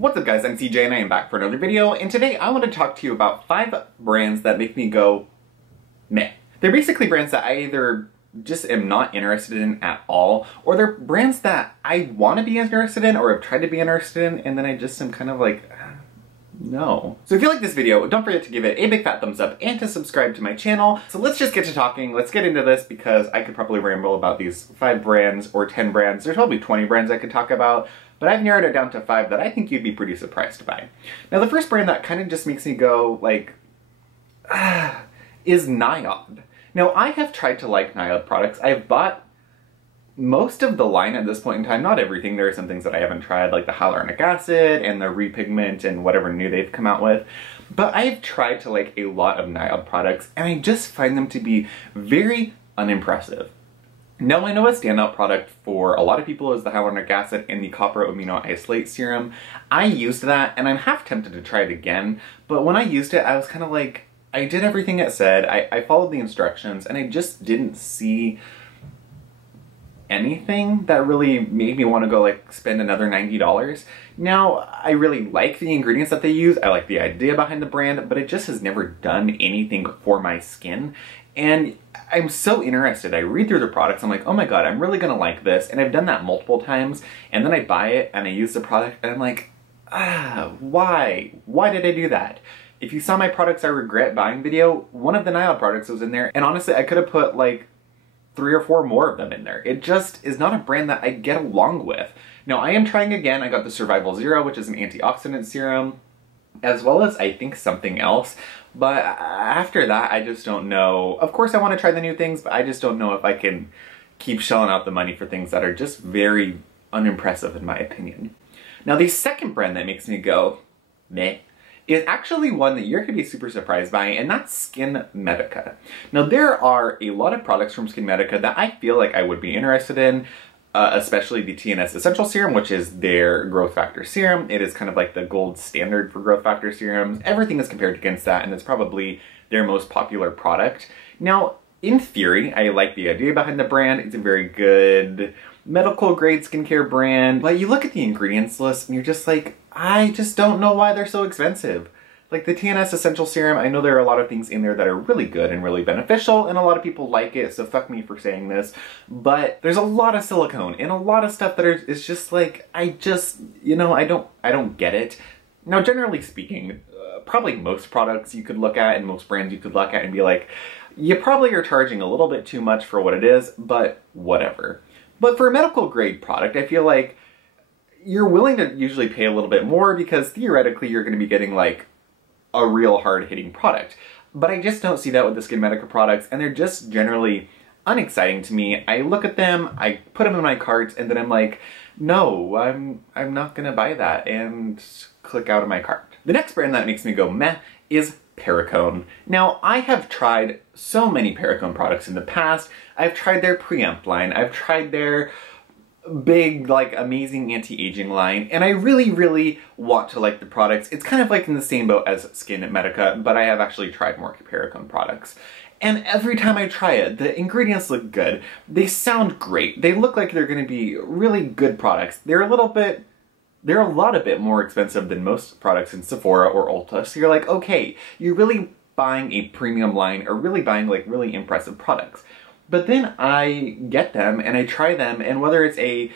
What's up guys, I'm CJ and I am back for another video, and today I want to talk to you about 5 brands that make me go meh. They're basically brands that I either just am not interested in at all, or they're brands that I want to be interested in or have tried to be interested in, and then I just am kind of like, no. So if you like this video, don't forget to give it a big fat thumbs up and to subscribe to my channel. So let's just get to talking. Let's get into this because I could probably ramble about these 5 brands or 10 brands. There's probably 20 brands I could talk about, but I've narrowed it down to 5 that I think you'd be pretty surprised by. Now the first brand that kind of just makes me go like, is Nayod. Now I have tried to like Nayod products. I've bought most of the line at this point in time, not everything. There are some things that I haven't tried, like the hyaluronic acid and the repigment and whatever new they've come out with. But I've tried to like a lot of Nayod products, and I just find them to be very unimpressive. Now I know a standout product for a lot of people is the hyaluronic acid and the copper amino isolate serum. I used that, and I'm half tempted to try it again, but when I used it, I was kind of like, I did everything it said, I followed the instructions, and I just didn't see anything that really made me want to go like spend another $90. Now, I really like the ingredients that they use, I like the idea behind the brand, but it just has never done anything for my skin. And I'm so interested, I read through the products, I'm like, oh my god, I'm really gonna like this, and I've done that multiple times, and then I buy it and I use the product and I'm like, why? Why did I do that? If you saw my products I regret buying video, one of the Nayod products was in there, and honestly I could have put like 3 or 4 more of them in there. It just is not a brand that I get along with. Now I am trying again. I got the Survival Zero, which is an antioxidant serum, as well as I think something else, but after that I just don't know. Of course I want to try the new things, but I just don't know if I can keep shelling out the money for things that are just very unimpressive in my opinion. Now the second brand that makes me go meh is actually one that you're going to be super surprised by, and that's Skin Medica. Now there are a lot of products from Skin Medica that I feel like I would be interested in, especially the TNS Essential Serum, which is their growth factor serum. It is kind of like the gold standard for growth factor serums. Everything is compared against that, and it's probably their most popular product. Now, in theory, I like the idea behind the brand. It's a very good medical grade skincare brand, but you look at the ingredients list and you're just like, I just don't know why they're so expensive. Like the TNS Essential Serum, I know there are a lot of things in there that are really good and really beneficial, and a lot of people like it, so fuck me for saying this, but there's a lot of silicone and a lot of stuff that is just like, I don't get it. Now generally speaking, probably most products you could look at and most brands you could look at and be like, you probably are charging a little bit too much for what it is, but whatever. But for a medical grade product, I feel like you're willing to usually pay a little bit more because theoretically you're going to be getting like a real hard-hitting product. But I just don't see that with the Skin Medica products, and they're just generally unexciting to me. I look at them, I put them in my cart, and then I'm like, no, I'm not going to buy that, and click out of my cart. The next brand that makes me go meh is Perricone. Now, I have tried so many Perricone products in the past. I've tried their Preempt line, I've tried their big, like, amazing anti-aging line, and I really want to like the products. It's kind of like in the same boat as Skin Medica, but I have actually tried more Perricone products. And every time I try it, the ingredients look good, they sound great, they look like they're going to be really good products. They're a lot bit more expensive than most products in Sephora or Ulta, so you're like, okay, you're really buying a premium line or really buying like really impressive products. But then I get them and I try them, and whether it's a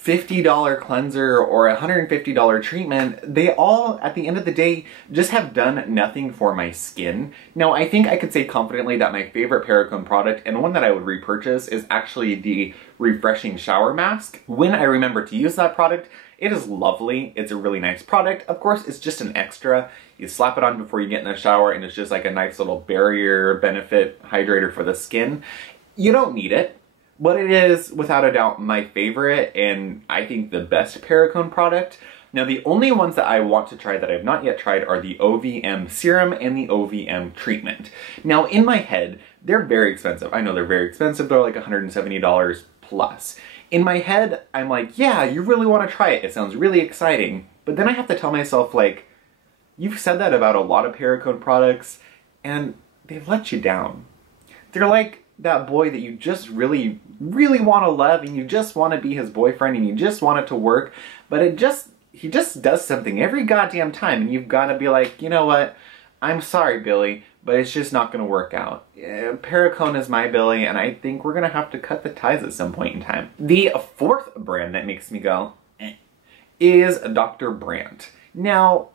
$50 cleanser or a $150 treatment, they all, at the end of the day, just have done nothing for my skin. Now, I think I could say confidently that my favorite Perricone product, and one that I would repurchase, is actually the Refreshing Shower Mask. When I remember to use that product, it is lovely. It's a really nice product. Of course, it's just an extra. You slap it on before you get in the shower, and it's just like a nice little barrier benefit hydrator for the skin. You don't need it, but it is, without a doubt, my favorite, and I think the best Perricone product. Now, the only ones that I want to try that I've not yet tried are the OVM Serum and the OVM Treatment. Now, in my head, they're very expensive. I know they're very expensive. They're like $170 plus. In my head, I'm like, yeah, you really want to try it. It sounds really exciting. But then I have to tell myself, like, you've said that about a lot of Perricone products, and they've let you down. They're like that boy that you just really want to love, and you just want to be his boyfriend, and you just want it to work, but he just does something every goddamn time, and you've got to be like, you know what? I'm sorry, Billy, but it's just not going to work out. Perricone is my Billy, and I think we're going to have to cut the ties at some point in time. The fourth brand that makes me go, is Dr. Brandt. Now,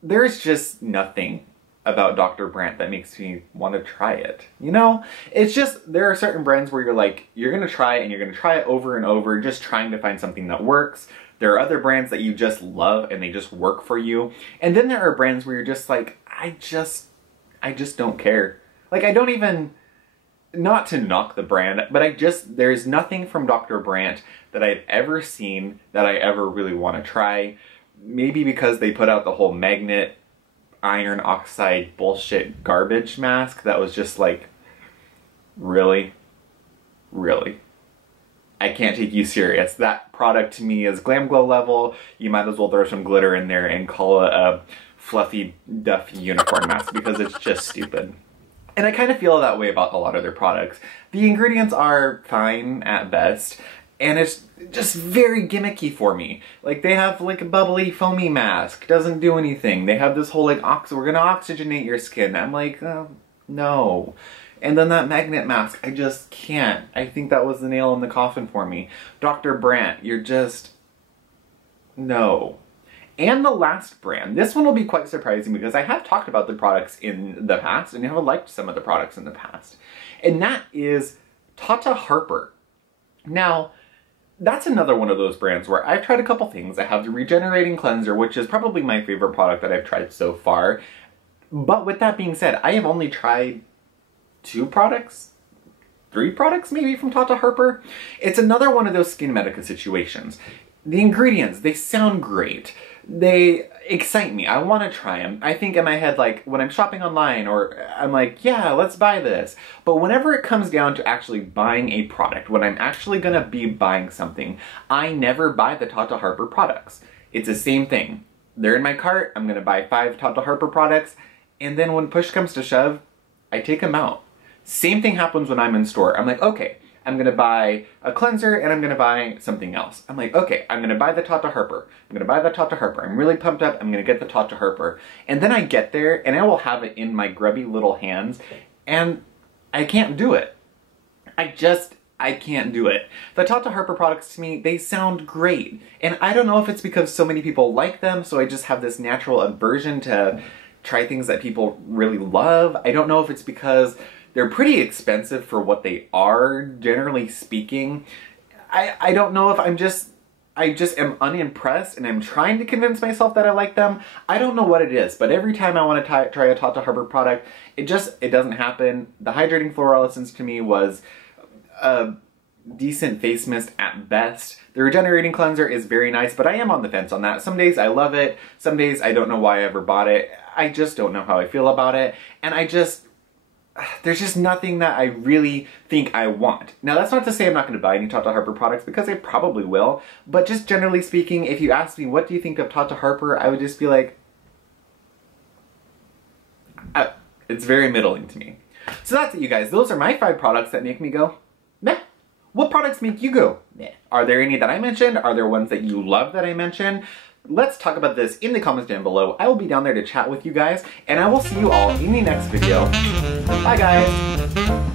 there's just nothing about Dr. Brandt that makes me want to try it. You know? It's just, there are certain brands where you're like, you're going to try it and you're going to try it over and over, just trying to find something that works. There are other brands that you just love and they just work for you. And then there are brands where you're just like, I just don't care. Like, I don't even, not to knock the brand, but there's nothing from Dr. Brandt that I've ever seen that I ever really want to try. Maybe because they put out the whole magnet iron oxide bullshit garbage mask that was just like, really? Really? I can't take you serious. That product to me is glam glow level. You might as well throw some glitter in there and call it a fluffy duffy unicorn mask because it's just stupid. And I kind of feel that way about a lot of their products. The ingredients are fine at best, and it's just very gimmicky for me. Like, they have like a bubbly foamy mask, doesn't do anything. They have this whole like, we're gonna oxygenate your skin. I'm like, no. And then that magnet mask, I just can't. I think that was the nail in the coffin for me. Dr. Brandt, you're just, no. And the last brand, this one will be quite surprising because I have talked about the products in the past and I have liked some of the products in the past. And that is Tata Harper. Now, that's another one of those brands where I've tried a couple things. I have the Regenerating Cleanser, which is probably my favorite product that I've tried so far. But with that being said, I have only tried 2 products? 3 products maybe from Tata Harper? It's another one of those Skin Medica situations. The ingredients, they sound great. They excite me. I want to try them. I think in my head, like, when I'm shopping online, or I'm like, yeah, let's buy this. But whenever it comes down to actually buying a product, when I'm actually going to be buying something, I never buy the Tata Harper products. It's the same thing. They're in my cart, I'm going to buy 5 Tata Harper products, and then when push comes to shove, I take them out. Same thing happens when I'm in store. I'm like, okay, I'm gonna buy a cleanser and I'm gonna buy something else. I'm like, okay, I'm gonna buy the Tata Harper. I'm gonna buy the Tata Harper. I'm really pumped up. I'm gonna get the Tata Harper. And then I get there and I will have it in my grubby little hands and I can't do it. I can't do it. The Tata Harper products to me, they sound great. And I don't know if it's because so many people like them, so I just have this natural aversion to try things that people really love. I don't know if it's because they're pretty expensive for what they are, generally speaking. I don't know if I just am unimpressed and I'm trying to convince myself that I like them. I don't know what it is, but every time I want to try a Tata Harper product, it doesn't happen. The Hydrating Floral Essence to me was a decent face mist at best. The Regenerating Cleanser is very nice, but I am on the fence on that. Some days I love it, some days I don't know why I ever bought it. I just don't know how I feel about it, and there's just nothing that I really think I want. Now, that's not to say I'm not going to buy any Tata Harper products, because I probably will, but just generally speaking, if you ask me, what do you think of Tata Harper, I would just be like, it's very middling to me. So that's it, you guys. Those are my 5 products that make me go, meh. What products make you go, meh? Are there any that I mentioned? Are there ones that you love that I mentioned? Let's talk about this in the comments down below. I will be down there to chat with you guys, and I will see you all in the next video. Bye, guys!